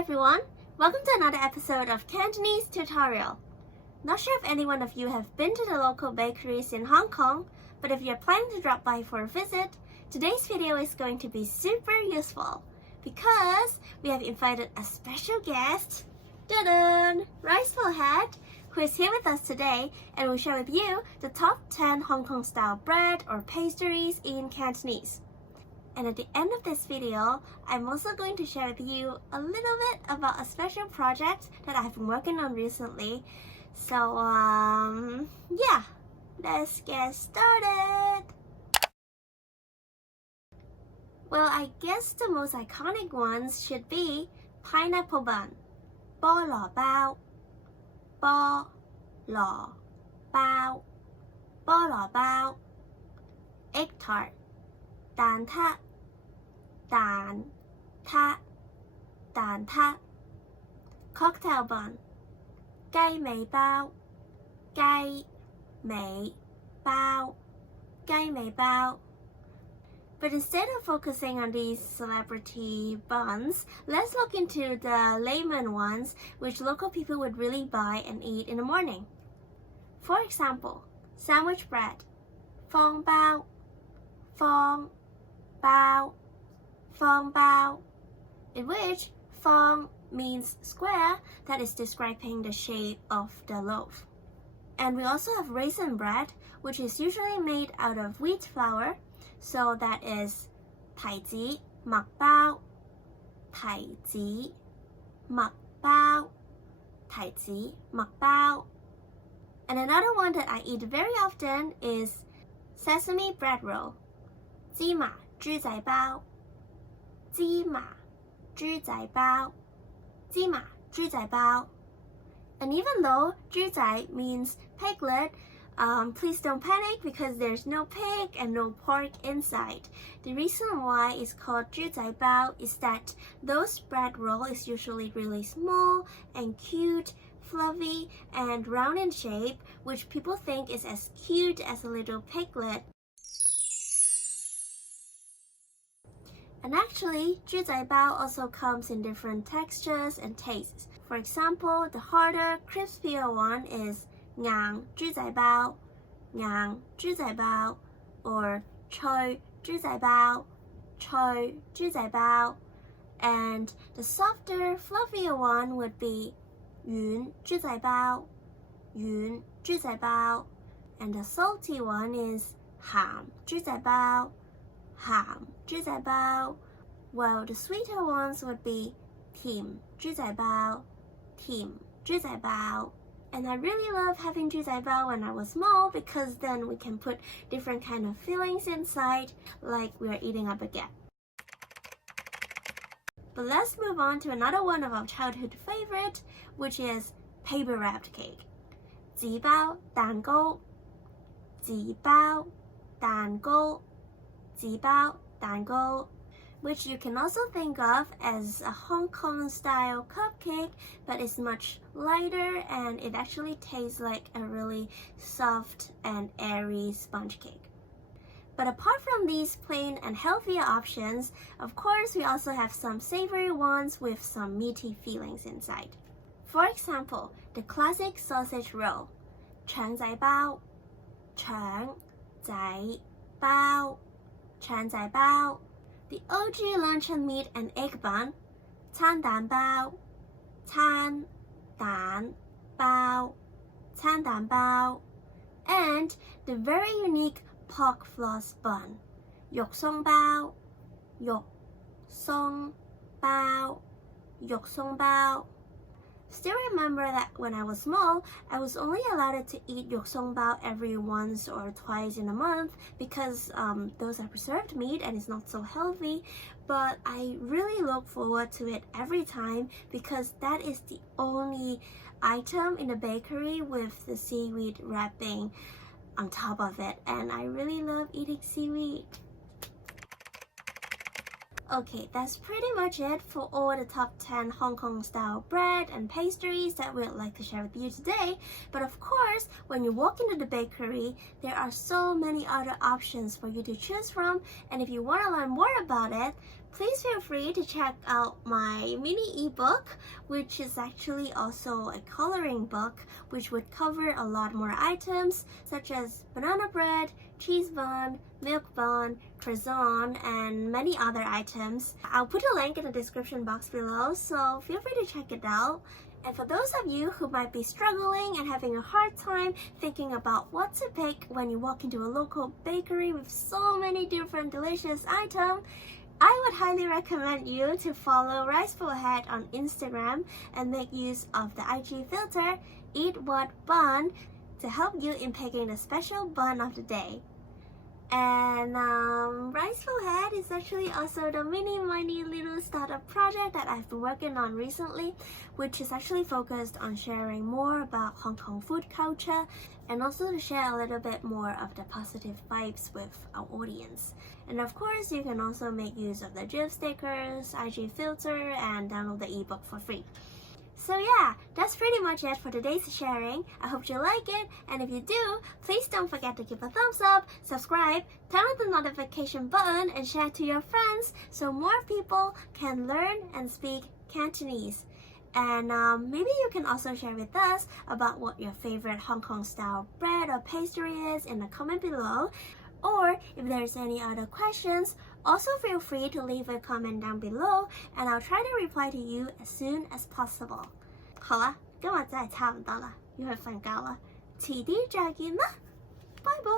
everyone! Welcome to another episode of Cantonese tutorial. Not sure if any one of you have been to the local bakeries in Hong Kong, but if you're planning to drop by for a visit, today's video is going to be super useful because we have invited a special guest, Rice Head, who is here with us today and will share with you the top 10 Hong Kong style bread or pastries in Cantonese. And at the end of this video, I'm also going to share with you a little bit about a special project that I've been working on recently. So, yeah, let's get started. Well, I guess the most iconic ones should be pineapple bun, 菠蘿包, 菠蘿包, 菠蘿包, egg tart, 蛋撻, 蛋撻, 蛋撻, cocktail bun, 雞尾包, 雞尾包, 雞尾包. But instead of focusing on these celebrity buns, let's look into the layman ones which local people would really buy and eat in the morning. For example, sandwich bread, 方包, 方包, 方包, in which 方means square, that is describing the shape of the loaf. And we also have raisin bread, which is usually made out of wheat flour, so that is 提子麥包, 提子麥包, 提子麥包. And another one that I eat very often is sesame bread roll, 芝麻豬仔包, 芝麻豬仔包, 芝麻豬仔包. And even though 豬仔 means piglet, please don't panic because there's no pig and no pork inside. The reason why it's called 豬仔包 is that those bread roll is usually really small and cute, fluffy and round in shape, which people think is as cute as a little piglet. And actually, 豬仔包 also comes in different textures and tastes. For example, the harder, crispier one is 硬豬仔包, 硬豬仔包, or 脆豬仔包, 脆豬仔包. And the softer, fluffier one would be 軟豬仔包, 軟豬仔包. And the salty one is 鹹豬仔包, 鹹豬仔包. While the sweeter ones would be 甜豬仔包, 甜豬仔包. And I really love having 豬仔包when I was small because then we can put different kind of fillings inside, like we are eating a baguette. But let's move on to another one of our childhood favorite, which is paper wrapped cake. 紙包蛋糕, 紙包蛋糕, 紙包蛋糕, which you can also think of as a Hong Kong style cupcake, but it's much lighter and it actually tastes like a really soft and airy sponge cake. But apart from these plain and healthier options, of course we also have some savory ones with some meaty fillings inside. For example, the classic sausage roll, 腸仔包, 腸仔包, 腸仔包. The OG Luncheon Meat and Egg Bun, 餐蛋包, 餐蛋包, 餐蛋包. And the very unique pork floss bun, 肉鬆包, 肉鬆包, 肉鬆包. Still remember that when I was small, I was only allowed to eat 肉鬆包 every once or twice in a month because those are preserved meat and it's not so healthy. But I really look forward to it every time because that is the only item in the bakery with the seaweed wrapping on top of it. And I really love eating seaweed. Okay, that's pretty much it for all the top 10 Hong Kong style bread and pastries that we'd like to share with you today. But of course, when you walk into the bakery, there are so many other options for you to choose from. And if you want to learn more about it, please feel free to check out my mini ebook, which is actually also a coloring book, which would cover a lot more items such as banana bread, cheese bun, milk bun, croissant, and many other items. I'll put a link in the description box below, so feel free to check it out. And for those of you who might be struggling and having a hard time thinking about what to pick when you walk into a local bakery with so many different delicious items, I would highly recommend you to follow Rice Bowl Head on Instagram and make use of the IG filter Eat What Bun to help you in picking the special bun of the day. And Rice Bowl Head is actually also the mini little startup project that I've been working on recently, which is actually focused on sharing more about Hong Kong food culture and also to share a little bit more of the positive vibes with our audience. And of course, you can also make use of the GIF stickers, IG filter, and download the ebook for free. So yeah, that's pretty much it for today's sharing. I hope you like it, and if you do, please don't forget to give a thumbs up, subscribe, turn on the notification button, and share to your friends so more people can learn and speak Cantonese. And maybe you can also share with us about what your favorite Hong Kong style bread or pastry is in the comment below. Or if there's any other questions, also feel free to leave a comment down below and I'll try to reply to you as soon as possible. 好啦，今日真係差唔多啦，要去瞓覺啦，遲啲再見啦，拜拜。